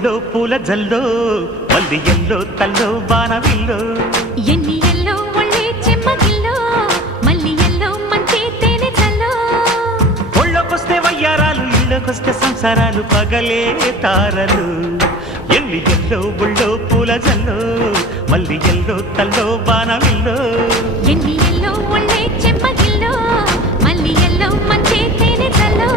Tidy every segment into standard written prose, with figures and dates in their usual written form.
ఒళ్ళో పూల జల్లో మల్లి ఎల్లో తల్లో బాణవిల్లో ఎన్ని ఎల్లో ఒళ్ళే చెమ్మగిల్లో మల్లి ఎల్లో మంచి తేనె చల్లో ఒళ్ళోకొస్తే వయ్యారాలు ఇళ్ళకొస్తే సంసారాలు పగలే తారలు ఎన్ని ఎల్లో ఒళ్ళో పూల జల్లో మల్లి ఎల్లో తల్లో బాణవిల్లో ఎన్ని ఎల్లో ఒళ్ళే చెమ్మగిల్లో మల్లి ఎల్లో మంచి తేనె చల్లో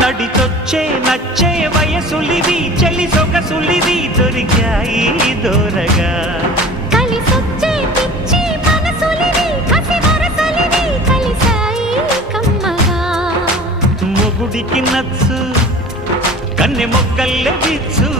నడిచొచ్చే నచ్చే వయసులివి చెలి సొగసులివి దొరికాయి దూరగా కలిసొచ్చే పిచ్చి మనసులివి కసి వరసలివి కలిసాయి కమ్మగా మొగుడికి నచ్చు కన్నె మొక్కల్లె విచ్చు